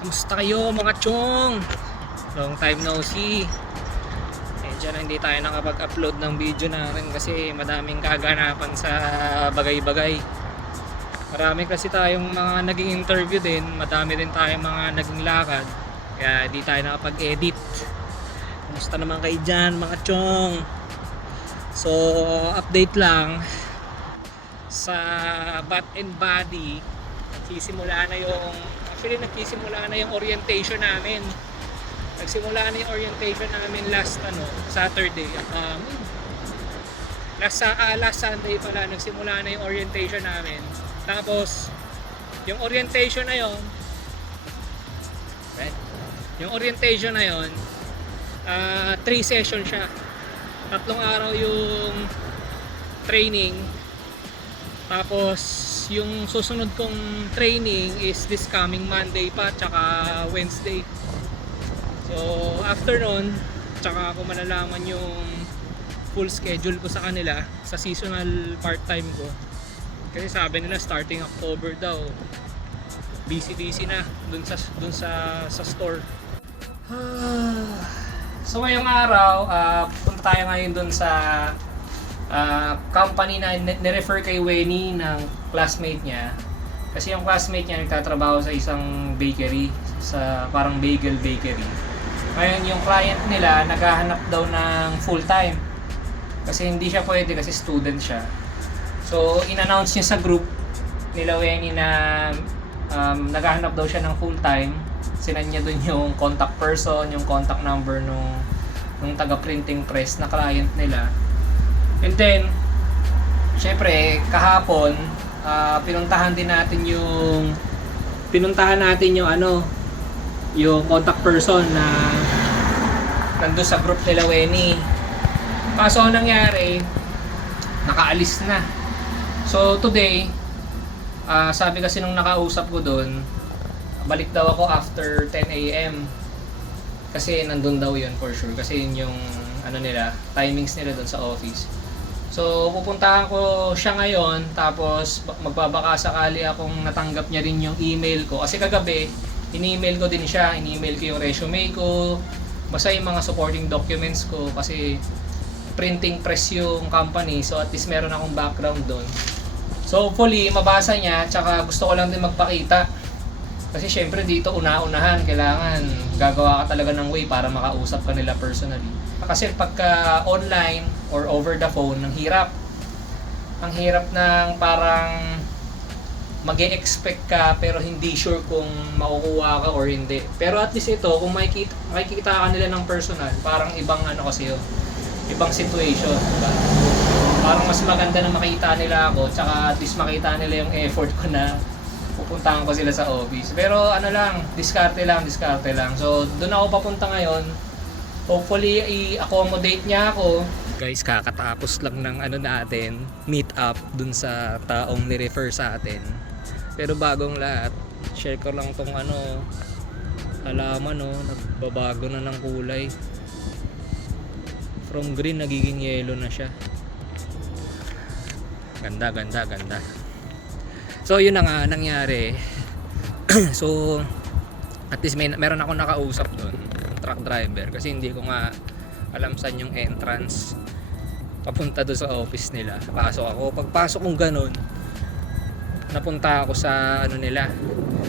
Kamusta kayo mga chong? Long time no see. Medyo na hindi tayo nakapag-upload ng video natin kasi madaming kaganapan sa bagay-bagay. Marami kasi tayong mga naging interview din, madami din tayong mga naging lakad. Kaya di tayo nakapag-edit. Kamusta naman kayo dyan mga chong? So update lang sa Bat and Body. Nagsisimula na yung orientation namin. Nagsimula na yung orientation namin last Saturday. Last Sunday pala nagsimula na yung orientation namin. Tapos yung orientation na yon, right? Yung orientation na yon, 3 session siya. 3 araw yung training. Tapos yung susunod kong training is this coming Monday pa tsaka Wednesday. So after nun, tsaka ako malalaman yung full schedule ko sa kanila sa seasonal part-time ko. Kasi sabi nila starting October daw busy na dun sa store. So ngayong araw, punta tayo ngayon dun sa company na nirefer kay Wenny ng classmate niya. Kasi yung classmate niya nagtatrabaho sa isang bakery, sa parang bagel bakery. Ngayon yung client nila naghahanap daw ng full time. Kasi hindi siya pwede kasi student siya. So in-announce niya sa group nila Wenny na naghahanap daw siya ng full time. Sinan niya dun yung contact person, yung contact number nung taga printing press na client nila. And then, syempre, kahapon, pinuntahan natin yung yung contact person na nandun sa group nila Wenny. Kaso ang nangyari, nakaalis na. So today, sabi kasi nung nakausap ko doon, balik daw ako after 10 AM. Kasi nandun daw yun for sure. Kasi yun yung timings nila doon sa office. So pupuntahan ko siya ngayon, tapos magbabaka sakali akong natanggap niya rin yung email ko. Kasi kagabi, in-email ko din siya, in-email ko yung resume ko, basta yung mga supporting documents ko kasi printing press yung company, so at least meron akong background doon. So hopefully mabasa niya, tsaka gusto ko lang din magpakita. Kasi syempre dito una-unahan, kailangan gagawa ka talaga ng way para makausap ka nila personally. Kasi pagka online or over the phone, ang hirap. Ang hirap ng parang mag-e-expect ka pero hindi sure kung makukuha ka or hindi. Pero at least ito, kung makikita ka nila ng personal, parang ibang kasi yun. Ibang situation, diba? Parang mas maganda na makita nila ako, tsaka at least makita nila yung effort ko na pupuntahan ko sila sa office. Pero diskarte lang. So doon ako papunta ngayon. Hopefully i-accommodate niya ako. Guys, kakatapos lang ng natin, meet up dun sa taong ni-refer sa atin. Pero bagong lahat, share ko lang tong halaman nagbabago na ng kulay. From green nagiging yellow na siya. Ganda. So yun na nga nangyari. So at least meron ako nakausap doon, truck driver, kasi hindi ko nga alam saan yung entrance papunta doon sa office nila. Pagpasok kong ganun, napunta ako sa nila,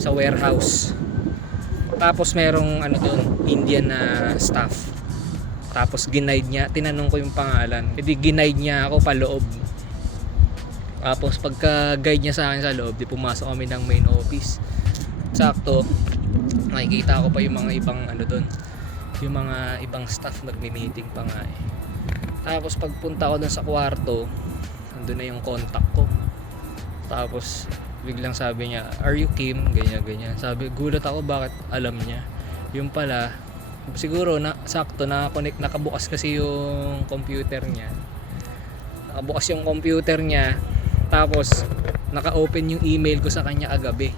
sa warehouse. Tapos merong doon, Indian na staff. Tapos ginaid niya, tinanong ko yung pangalan. Hindi, ginaid niya ako paloob. Tapos pagka guide niya sa akin sa loob, pumasok kami ng main office. Sakto, nakikita ko pa yung mga ibang doon, yung mga ibang staff nagmi-meeting pa nga eh. Tapos pagpunta ko doon sa kwarto, nandun na yung contact ko. Tapos biglang sabi niya, "Are you Kim?" Ganyan. Sabi, gulat ako bakit alam niya. Yung pala, siguro sakto na-connect, nakabukas kasi yung computer niya. Tapos naka-open yung email ko sa kanya kagabi.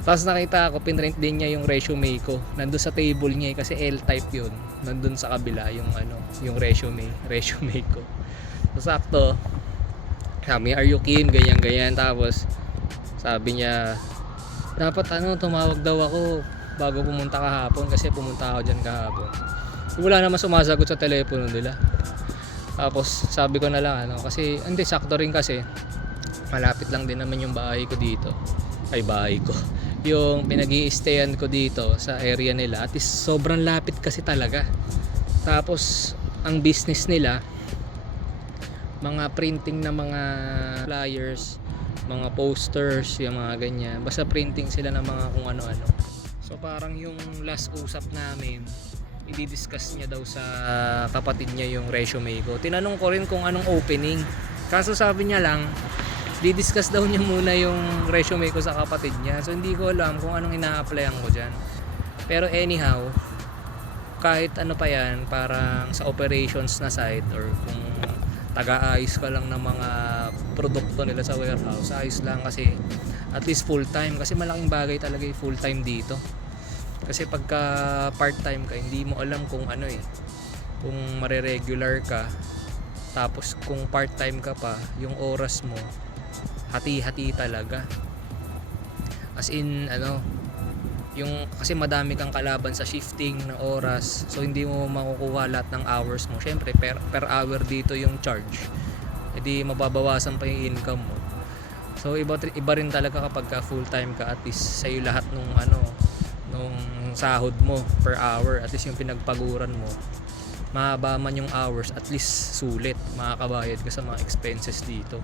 Tapos nakita ko, pinrint din niya yung resume ko. Nandun sa table niya kasi L-type yun. Nandun sa kabila yung yung resume ko. So sakto, sabi, "Are you Kim?" Ganyan. Tapos sabi niya, Dapat tumawag daw ako bago pumunta kahapon kasi pumunta ako dyan kahapon. Wala naman sumasagot sa telepono nila. Tapos sabi ko na lang kasi hindi, sakto rin kasi malapit lang din naman yung bahay ko dito. Ay, bahay ko. Yung pinag-i-stayan ko dito sa area nila. At least sobrang lapit kasi talaga. Tapos ang business nila, mga printing na mga flyers, mga posters, yung mga ganyan. Basta printing sila ng mga kung ano-ano. So parang yung last usap namin, i-discuss niya daw sa kapatid niya yung resume ko. Tinanong ko rin kung anong opening. Kaso sabi niya lang, di-discuss daw niya muna yung resume ko sa kapatid niya. So hindi ko alam kung anong ina-applyan ko dyan. Pero anyhow, kahit ano pa yan, parang sa operations na side or kung taga-ayos ka lang ng mga produkto nila sa warehouse, ayos lang kasi at least full time. Kasi malaking bagay talaga yung full time dito. Kasi pagka part-time ka, hindi mo alam kung kung mare-regular ka. Tapos kung part-time ka pa, yung oras mo hati-hati talaga. As in yung kasi madami kang kalaban sa shifting na oras. So hindi mo makukuha lahat ng hours mo. Syempre per hour dito yung charge. Hindi mababawasan pa yung income mo. So iba rin talaga kapag full-time ka, at least sa'yo lahat nung sahod mo per hour, at least yung pinagpaguran mo, mahaba man yung hours, at least sulit, makakabayad ka sa mga expenses dito.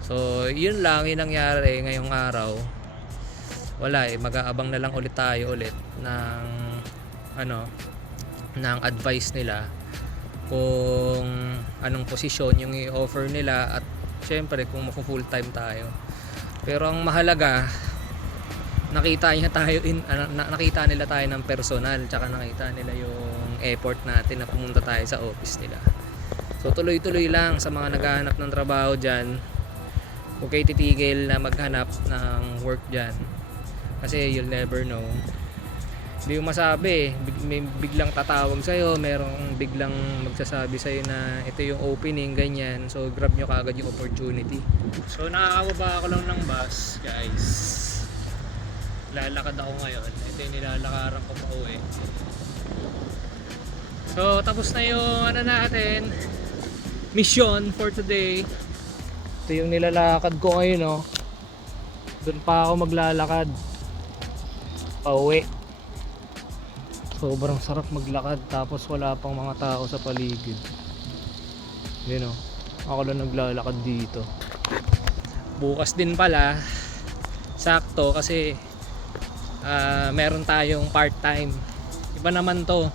So yun lang yung nangyari ngayong araw. Wala mag-aabang na lang ulit tayo ng ng advice nila kung anong posisyon yung i-offer nila, at syempre kung full time tayo. Pero ang mahalaga, nakita nila tayo ng personal, tsaka nakita nila yung effort natin na pumunta tayo sa office nila. So tuloy-tuloy lang sa mga naghahanap ng trabaho dyan. Huwag kayo titigil na maghanap ng work dyan, kasi you'll never know. Hindi mo masabi, may biglang tatawag sa'yo, merong biglang magsasabi sa'yo na ito yung opening, ganyan. So grab nyo kaagad yung opportunity. So nakakababa ako lang ng bus, guys. Lalakad ako ngayon. Ito yung nilalakaran ko pa uwi. So tapos na yung natin, mission for today. Ito yung nilalakad ko ngayon. Doon pa ako maglalakad pa uwi. Sobrang sarap maglakad tapos wala pang mga tao sa paligid. Ako lang naglalakad dito. Bukas din pala, sakto kasi meron tayong part-time. Iba naman to.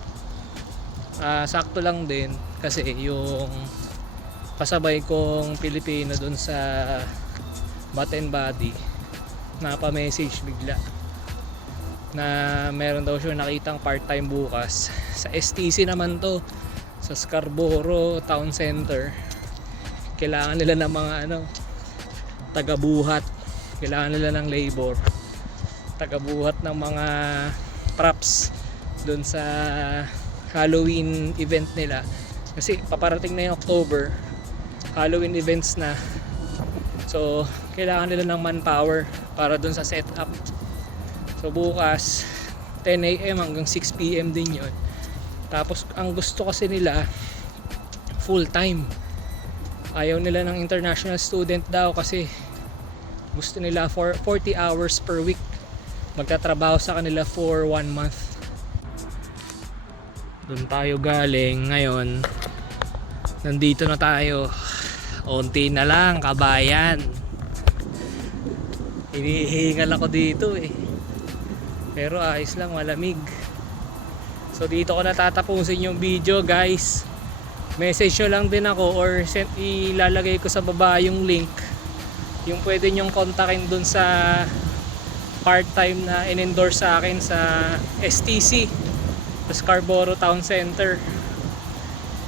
Sakto lang din kasi yung kasabay kong Pilipino dun sa Bath and Body, napa-message bigla na meron daw siya nakitang part-time bukas sa STC naman to, sa Scarborough Town Center. Kailangan nila ng mga taga-buhat, kailangan nila ng labor, taga-buhat ng mga props dun sa Halloween event nila, kasi paparating na yung October, Halloween events na. So kailangan nila ng manpower para dun sa setup. So bukas 10 AM hanggang 6 PM din yun. Tapos ang gusto kasi nila full time. Ayaw nila ng international student daw kasi gusto nila for 40 hours per week. Magtatrabaho sa kanila for 1 month. Doon tayo galing ngayon. Nandito na tayo. Unti na lang, kabayan. Hinihingal ako dito pero ayos lang, malamig. So dito ko natatapusin yung video, guys. Message nyo lang din ako or ilalagay ko sa baba yung link, yung pwede nyong kontakin dun sa part-time na in-endorse sa akin sa STC, sa Scarborough Town Center.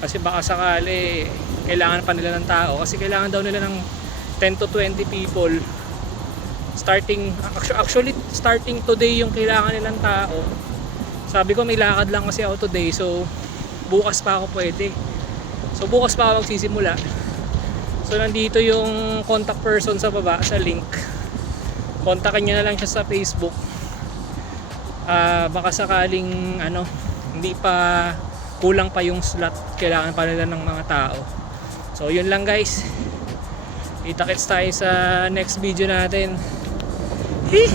Kasi baka sakali kailangan pa nila ng tao, kasi kailangan daw nila ng 10 to 20 people starting today yung kailangan nilang tao. Sabi ko may lakad lang kasi ako today, so bukas pa ako pwede. So bukas pa ako magsisimula. So nandito yung contact person sa baba sa link. kontakin nyo na lang siya sa Facebook. Baka sakaling ano, hindi pa, kulang pa yung slot, kailangan pa nila ng mga tao. So yun lang guys, kita-kits tayo sa next video natin. Hee!